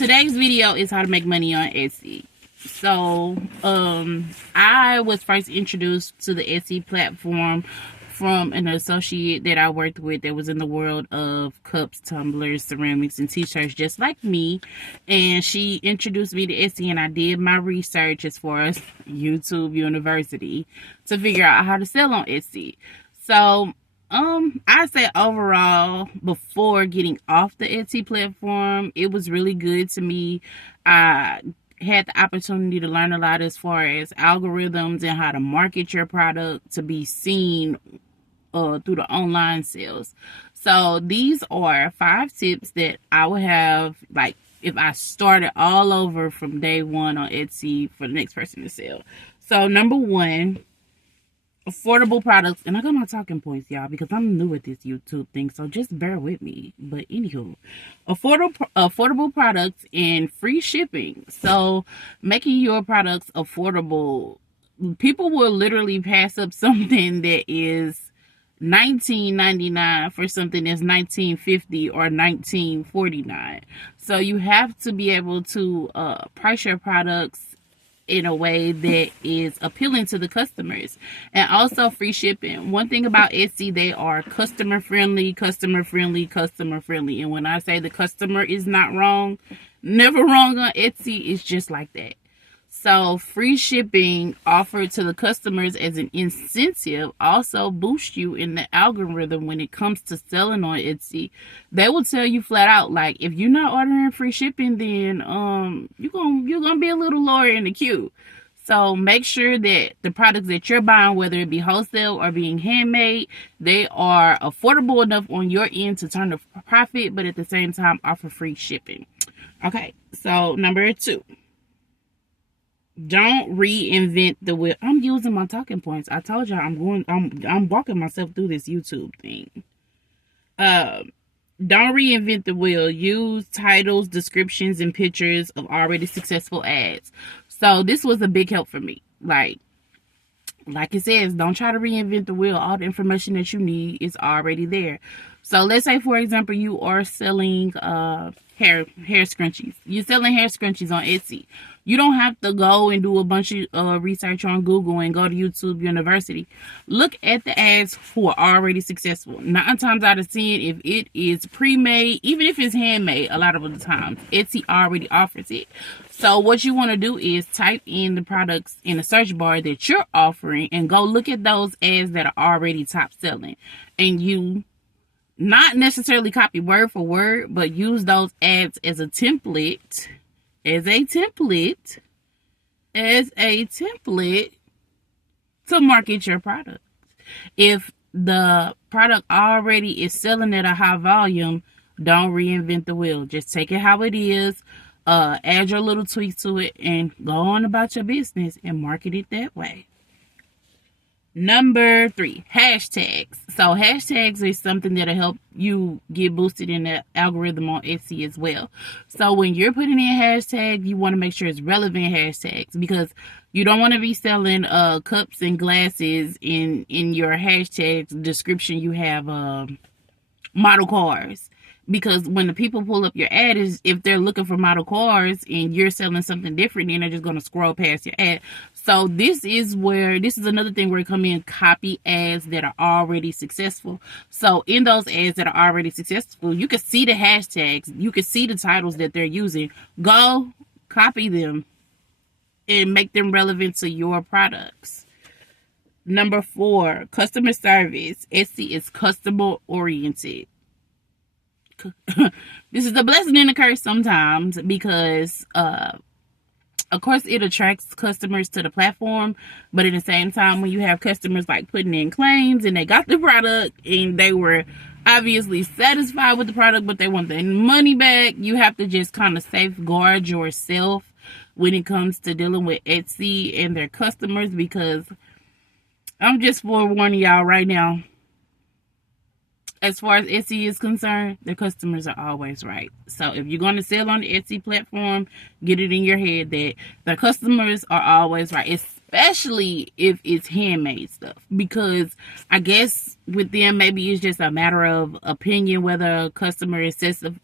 today's video is how to make money on Etsy. So, I was first introduced to the Etsy platform from an associate that I worked with that was in the world of cups, tumblers, ceramics, and t-shirts just like me. And she introduced me to Etsy, and I did my research as far as YouTube University to figure out how to sell on Etsy. So, I say overall, before getting off the Etsy platform, it was really good to me. I had the opportunity to learn a lot as far as algorithms and how to market your product to be seen through the online sales. So these are 5 tips that I would have, like, if I started all over from day one on Etsy for the next person to sell. So number 1, affordable products. And I got my talking points, y'all, because I'm new at this YouTube thing, so just bear with me. But anywho, affordable products and free shipping. So making your products affordable. People will literally pass up something that is $19.99 for something that's $19.50 or $19.49. So you have to be able to price your products in a way that is appealing to the customers. And also free shipping. One thing about Etsy, they are customer friendly. And when I say the customer is not wrong, never wrong on Etsy, it's just like that. So free shipping offered to the customers as an incentive also boosts you in the algorithm when it comes to selling on Etsy. They will tell you flat out, like, if you're not ordering free shipping, then you're gonna be a little lower in the queue. So make sure that the products that you're buying, whether it be wholesale or being handmade, they are affordable enough on your end to turn a profit, but at the same time offer free shipping. Okay, so number 2. Don't reinvent the wheel. I'm using my talking points. I told y'all I'm walking myself through this YouTube thing. Don't reinvent the wheel. Use titles, descriptions, and pictures of already successful ads. So this was a big help for me. Like it says, don't try to reinvent the wheel. All the information that you need is already there. So let's say, for example, you are selling hair scrunchies. You're selling hair scrunchies on Etsy. You don't have to go and do a bunch of research on Google and go to YouTube University. Look at the ads who are already successful. 9 times out of 10, if it is pre-made, even if it's handmade, a lot of the times, Etsy already offers it. So what you want to do is type in the products in the search bar that you're offering and go look at those ads that are already top selling. And you not necessarily copy word for word, but use those ads as a template to market your product. If the product already is selling at a high volume, don't reinvent the wheel. Just take it how it is, add your little tweaks to it, and go on about your business and market it that way. Number 3, hashtags. So hashtags is something that'll help you get boosted in the algorithm on Etsy as well. So when you're putting in hashtags, you want to make sure it's relevant hashtags, because you don't want to be selling cups and glasses in your hashtags description. You have model cars. Because when the people pull up your ad, if they're looking for model cars and you're selling something different, then they're just going to scroll past your ad. So this is another thing where you come in, copy ads that are already successful. So in those ads that are already successful, you can see the hashtags, you can see the titles that they're using. Go copy them and make them relevant to your products. Number 4, customer service. Etsy is customer oriented. This is a blessing and a curse sometimes, because of course it attracts customers to the platform, but at the same time, when you have customers like putting in claims and they got the product and they were obviously satisfied with the product, but they want their money back, you have to just kind of safeguard yourself when it comes to dealing with Etsy and their customers, because I'm just forewarning y'all right now, as far as Etsy is concerned, the customers are always right. So if you're going to sell on the Etsy platform, get it in your head that the customers are always right. especially if it's handmade stuff, because I guess with them maybe it's just a matter of opinion whether a customer is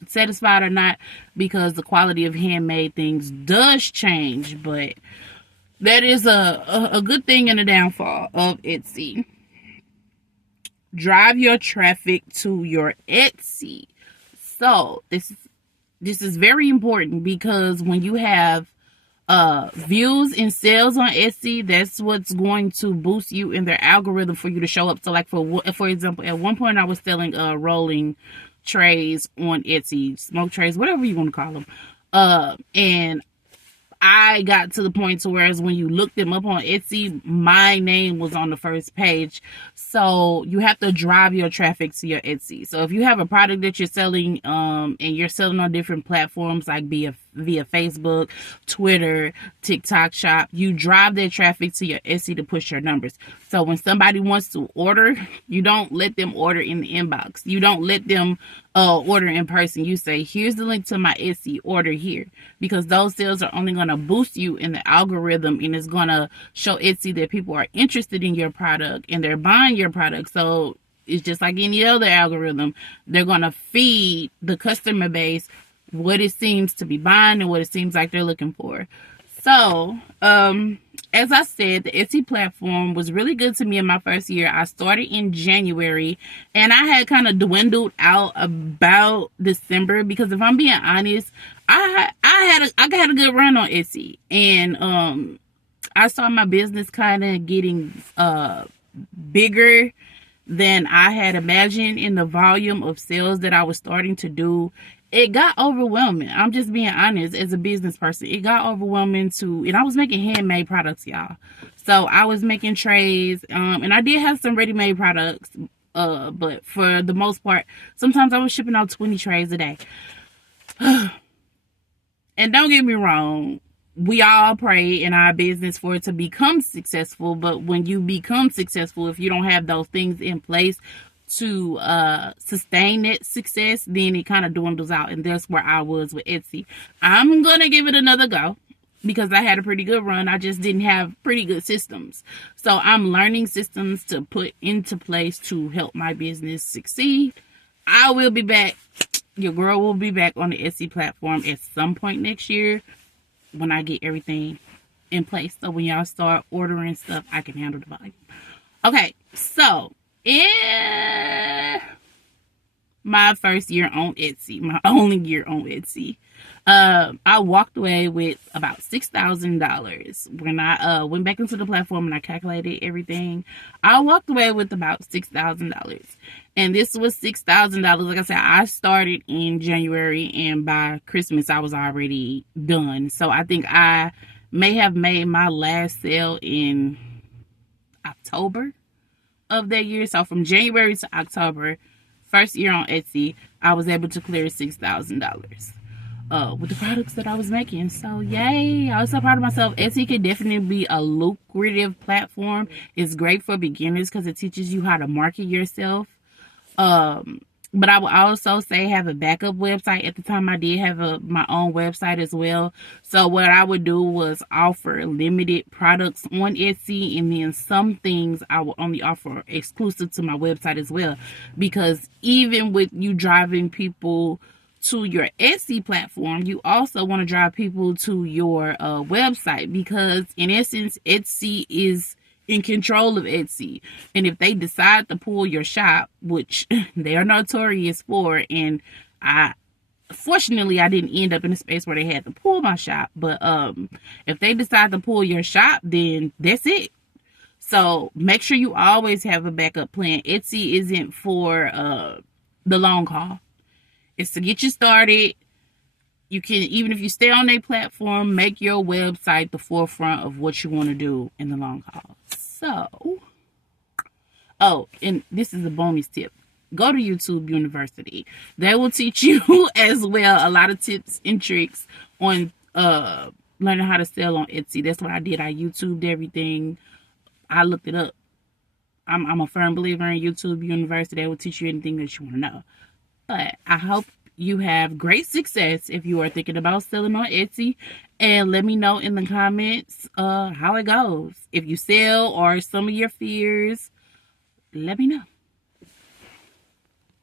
satisfied or not, because the quality of handmade things does change. But that is a good thing and a downfall of Etsy. Drive your traffic to your Etsy. So this is very important, because when you have views and sales on Etsy, that's what's going to boost you in their algorithm for you to show up. So like for example, at one point I was selling rolling trays on Etsy, smoke trays, whatever you want to call them. And I got to the point to whereas when you look them up on Etsy, my name was on the first page. So you have to drive your traffic to your Etsy. So if you have a product that you're selling, and you're selling on different platforms like via Facebook, Twitter, TikTok Shop, you drive their traffic to your Etsy to push your numbers. So when somebody wants to order, you don't let them order in the inbox. You don't let them order in person. You say, here's the link to my Etsy, order here, because those sales are only going to boost you in the algorithm, and it's going to show Etsy that people are interested in your product and they're buying your product. So it's just like any other algorithm. They're going to feed the customer base what it seems to be buying and what it seems like they're looking for. So, as I said, the Etsy platform was really good to me in my first year. I started in January, and I had kind of dwindled out about December, because if I'm being honest, I had a good run on Etsy, and I saw my business kind of getting bigger than I had imagined in the volume of sales that I was starting to do. It got overwhelming. I'm just being honest, as a business person. It got overwhelming and I was making handmade products, y'all. So I was making trays, and I did have some ready-made products, but for the most part, sometimes I was shipping out 20 trays a day. And don't get me wrong, we all pray in our business for it to become successful, but when you become successful, if you don't have those things in place to sustain that success, then it kind of dwindles out. And that's where I was with Etsy. I'm gonna give it another go, because I had a pretty good run. I just didn't have pretty good systems. So I'm learning systems to put into place to help my business succeed. I will be back. Your girl will be back on the Etsy platform at some point next year when I get everything in place. So when y'all start ordering stuff, I can handle the volume. Okay, so in my first year on Etsy, my only year on Etsy, I walked away with about $6,000. When I went back into the platform and I calculated everything, I walked away with about $6,000. And this was $6,000. Like I said, I started in January, and by Christmas I was already done. So I think I may have made my last sale in October of that year. So from January to October, first year on Etsy, I was able to clear $6,000 with the products that I was making. So yay, I was so proud of myself. Etsy can definitely be a lucrative platform. It's great for beginners because it teaches you how to market yourself. But I would also say have a backup website. At the time, I did have my own website as well. So what I would do was offer limited products on Etsy, and then some things I will only offer exclusive to my website as well. Because even with you driving people to your Etsy platform, you also want to drive people to your website, because in essence, Etsy is in control of Etsy. And if they decide to pull your shop, which they are notorious for, and fortunately I didn't end up in a space where they had to pull my shop, but if they decide to pull your shop, then that's it. So make sure you always have a backup plan. Etsy isn't for the long haul. It's to get you started. You can, even if you stay on their platform, make your website the forefront of what you want to do in the long haul. So, oh, and this is a bonus tip. Go to YouTube University. They will teach you as well a lot of tips and tricks on learning how to sell on Etsy. That's what I did. I YouTubed everything. I looked it up. I'm a firm believer in YouTube University. They will teach you anything that you want to know. But I hope you have great success if you are thinking about selling on Etsy. And let me know in the comments how it goes. If you sell or some of your fears, let me know.